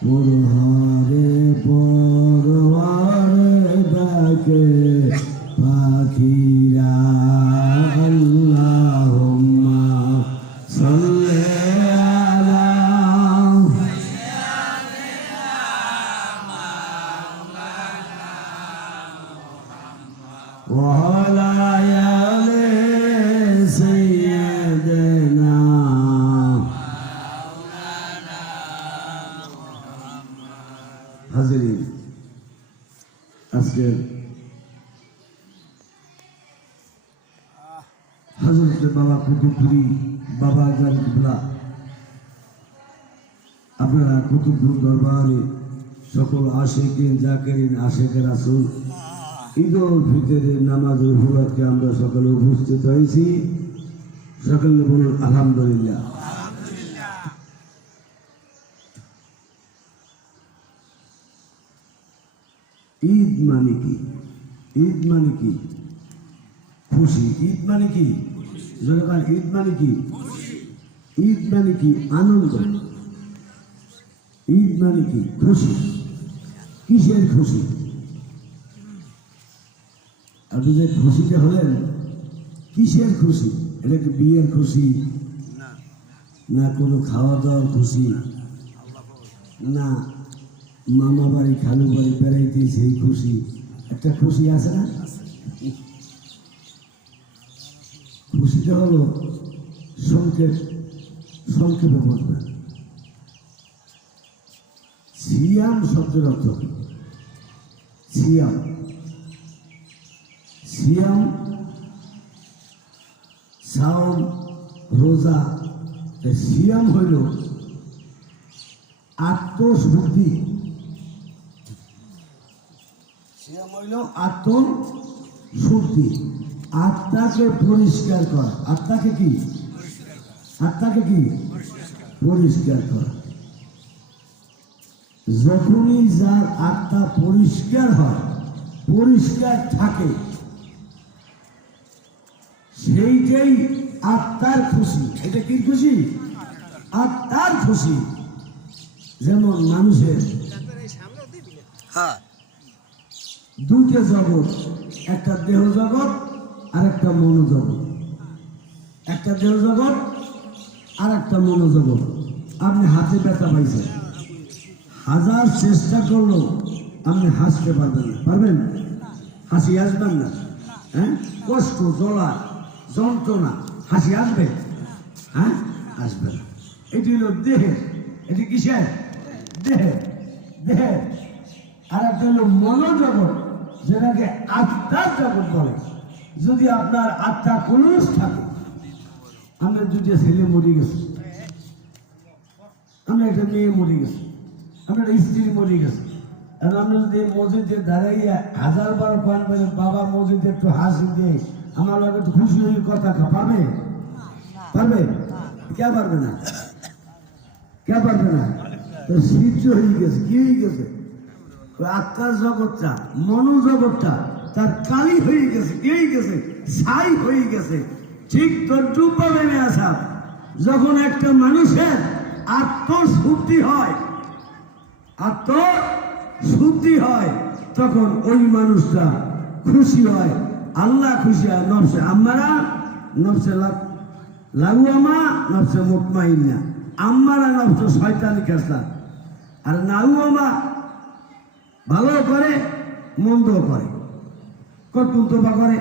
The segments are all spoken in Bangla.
পরহারে পরহারে ডাকে পাখিরা আল্লাহুম্মা সাল্লি আলা ওয়া আলা আলি সাইয়্যিদিনা হাজিরিন। আজকের হযরত বাবা কুতুবপুরি বাবা জান কিবলা আপনারা কুতুবপুর দরবারে সকল আশিকিন জাকিরিন আশিকে রাসূল ঈদ উল ফিতরের নামাজের উপলক্ষে আমরা সকলে উপস্থিত হয়েছি। সকলে বলুন আলহামদুলিল্লাহ। ঈদ মানে কি? ঈদ মানে কি? খুশি। ঈদ মানে কি? ঈদ মানে কি? ঈদ মানে কি? আনন্দ। ঈদ মানে কি? খুশি। কিসের খুশি? আপনি যে খুশিতে হলেন কিসের খুশি? এটা কি বিয়ের খুশি, না কোনো খাওয়া দাওয়ার খুশি, না মামা বাড়ি খালু বাড়ি বেড়াইতে সেই খুশি? একটা খুশি আছে না? খুশিটা হলো সংক্ষেপে বলবেন। সিয়াম শব্দের অর্থ কি? সিয়াম সিয়াম সাওম রোজা। সিয়াম হইল আত্মশুদ্ধি। সিয়াম হইল আত্মশুদ্ধি, আত্মাকে পরিষ্কার করা। আত্মাকে কি? আত্মাকে কি? পরিষ্কার করা। যখনই যার আত্মা পরিষ্কার হয়, পরিষ্কার থাকে, সেইটাই আত্মার খুশি। এটা কি খুশি? আত্মার খুশি। যেমন মানুষের দুইটা জগৎ, একটা দেহ জগৎ আর একটা মনোজগৎ। একটা দেহ জগৎ আর একটা মনোজগৎ। আপনি হাতে ব্যথা পাইছেন, হাজার চেষ্টা করলেও আপনি হাসতে পারবেন না। পারবেন? হাসি আসবেন না। হ্যাঁ, কষ্ট, জ্বলা, যন্ত্রণা, হাসি আসবে? হ্যাঁ, আসবে না। এটি হলো দেহের। এটি কিসের? দেহের। দেহের। আর একটা হলো মনোজগৎ, যেটাকে আত্মার জগৎ বলে। যদি আপনার আত্মা কলুষ থাকে, আমরা দুটো ছেলে মরে গেছে, আমরা একটা মেয়ে মরে গেছে, আমরা একটা স্ত্রী মরে গেছে, আর আমরা যদি মসজিদে দাঁড়াইয়া 1000 বার পান পেলে বাবা মসজিদে একটু হাসি দিয়ে আমার লোক একটু খুশি হয়ে কথা পাবে? পারবে? কে পারবে না? কে পারবে না? তো সিদ্ধ হয়ে গেছে। কি হয়ে গেছে? আত্মার জগৎটা, মনোজগৎটা তার কালি হয়ে গেছে। কি হয়ে গেছে? ছাই হয়ে গেছে। ঠিক তদ্রুপ ভাবে আসা, যখন একটা মানুষের আত্মশুদ্ধি হয়, আত্মশুদ্ধি হয়, তখন ওই মানুষটা খুশি হয়। আল্লাহ খুশি হয়। নফসে আম্মারা, নফসে লাগুয়ামা, নফসে মুতমাইন্না। আম্মারা নফসে শয়তানি খেসলা, আর লাগুয়ামা ভালো করে মন্দ করে, কতক্ষণ তোবা করে,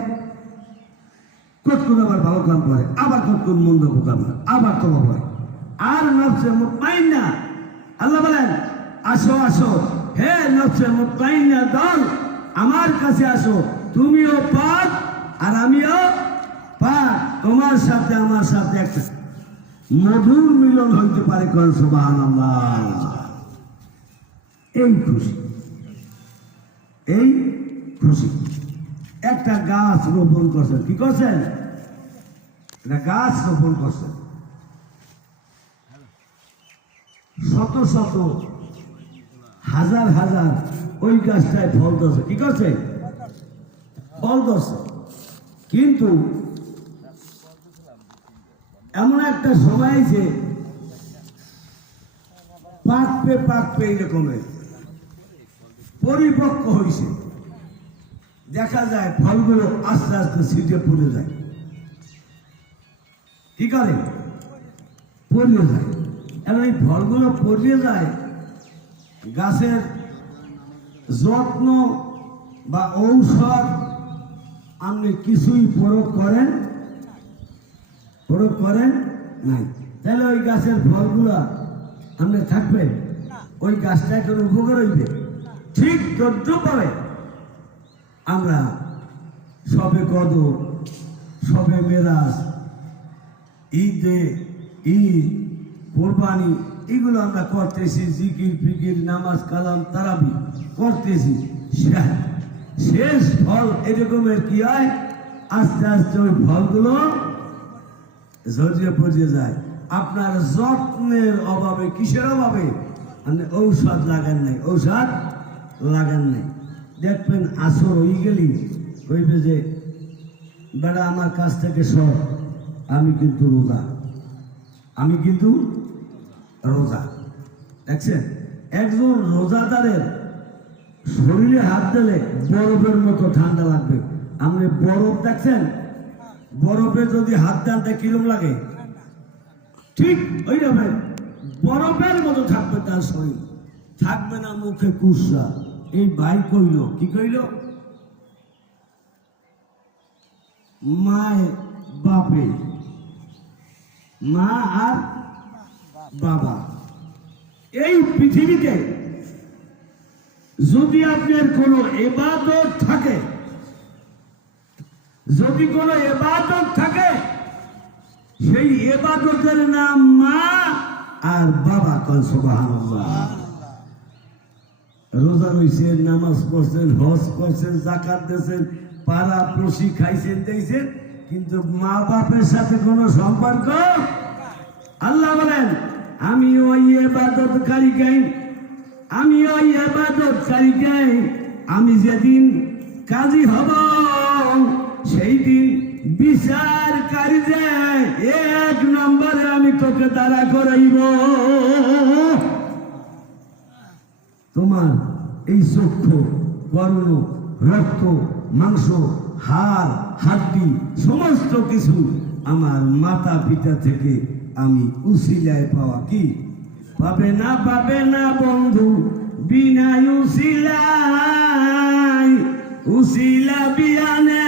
কতক্ষণ আবার ভালো কাম করে, আবার কতক্ষণ মন্দ কাম করে, আবার তোবা করে। আর নফসে মুতমাইন্না, আল্লাহ বলেন আসো আসো হে নফসে মুতমাইন্না দল, আমার কাছে আসো। তুমিও পাক আর আমিও পাক। তোমার সাথে আমার সাথে একটা মধুর মিলন হইতে পারে। কোন সুবহানাল্লাহ। এই খুশি, এই খুশি। একটা গাছ রোপণ করছেন। কি করছেন? একটা গাছ রোপণ করছেন। শত শত হাজার হাজার ওই গাছটায় ফল ধরছে। কি করছে? ফল ধরছে। কিন্তু এমন একটা সময় যে পাক পাকবে এরকমের পরিপক্ক হয়েছে, দেখা যায় ফলগুলো আস্তে আস্তে ছিটে পড়ে যায়। কি করে? পড়ে যায়। এবং এই ফলগুলো পড়ে যায়, গাছের যত্ন বা ঔষধ আপনি কিছুই প্রয়োগ করেন নাই, তাহলে ওই গাছের ফলগুলা আপনি থাকবে? ওই গাছটা কোনো উপকার হইবে? ঠিক তদ্রুপভাবে আমরা সবে কদর, সবে মেরাজ, ঈদ, কোরবানি এগুলো আমরা করতেছি, জিকির ফিকির, নামাজ কালাম তারাবি করতেছি। শেষ ফল এরকমের কি হয়, আস্তে আস্তে ওই ফলগুলো ঝরিয়ে পড়ে যায়। আপনার যত্নের অভাবে, কিসের অভাবে? আপনি ঔষধ লাগান নাই। দেখবেন আসর হয়ে গেলি কইবে যে বেড়া আমার কাছ থেকে সর, আমি কিন্তু রোজা। দেখছেন, একজন রোজাদারের শরীরে হাত দিলে বরফের মতো ঠান্ডা লাগবে। আপনি বরফ দেখছেন? বরফে যদি হাত দেন কিরম লাগে? ঠিক ওইভাবে বরফের মতো থাকবে তার শরীর, থাকবে না মুখে কুৎসা। এই ভাই কইল, কি কইল? মায় বাপে, মা আর বাবা, এই পৃথিবীতে যদি আপনার কোনো ইবাদত থাকে, সেই ইবাদতের নাম মা আর বাবা। কল সুবহানাল্লাহ। রোজা রইছেন, নামাজ পড়ছেন, হজ করছেন, যাকাত দিয়েছেন, পাড়া প্রসি খাইছেন দিয়েছেন, কিন্তু মা বাপের সাথে কোনো সম্পর্ক। আল্লাহ বলেন, আমি ওই ইবাদতকারীকে আমি যেদিন কাজী হব, সেই দিন বিচারকারী যে 1 নম্বরে আমি তোকে দাঁড়া করাইব। তোমার এই চক্ষু, বর্ণ, রক্ত, মাংস, হাড়, হাড্ডি সমস্ত কিছু আমার মাতা পিতা থেকে আমি উসিলায় পাওয়া। কি পাবে না বন্ধু বিনা উসিলা বিয়ানে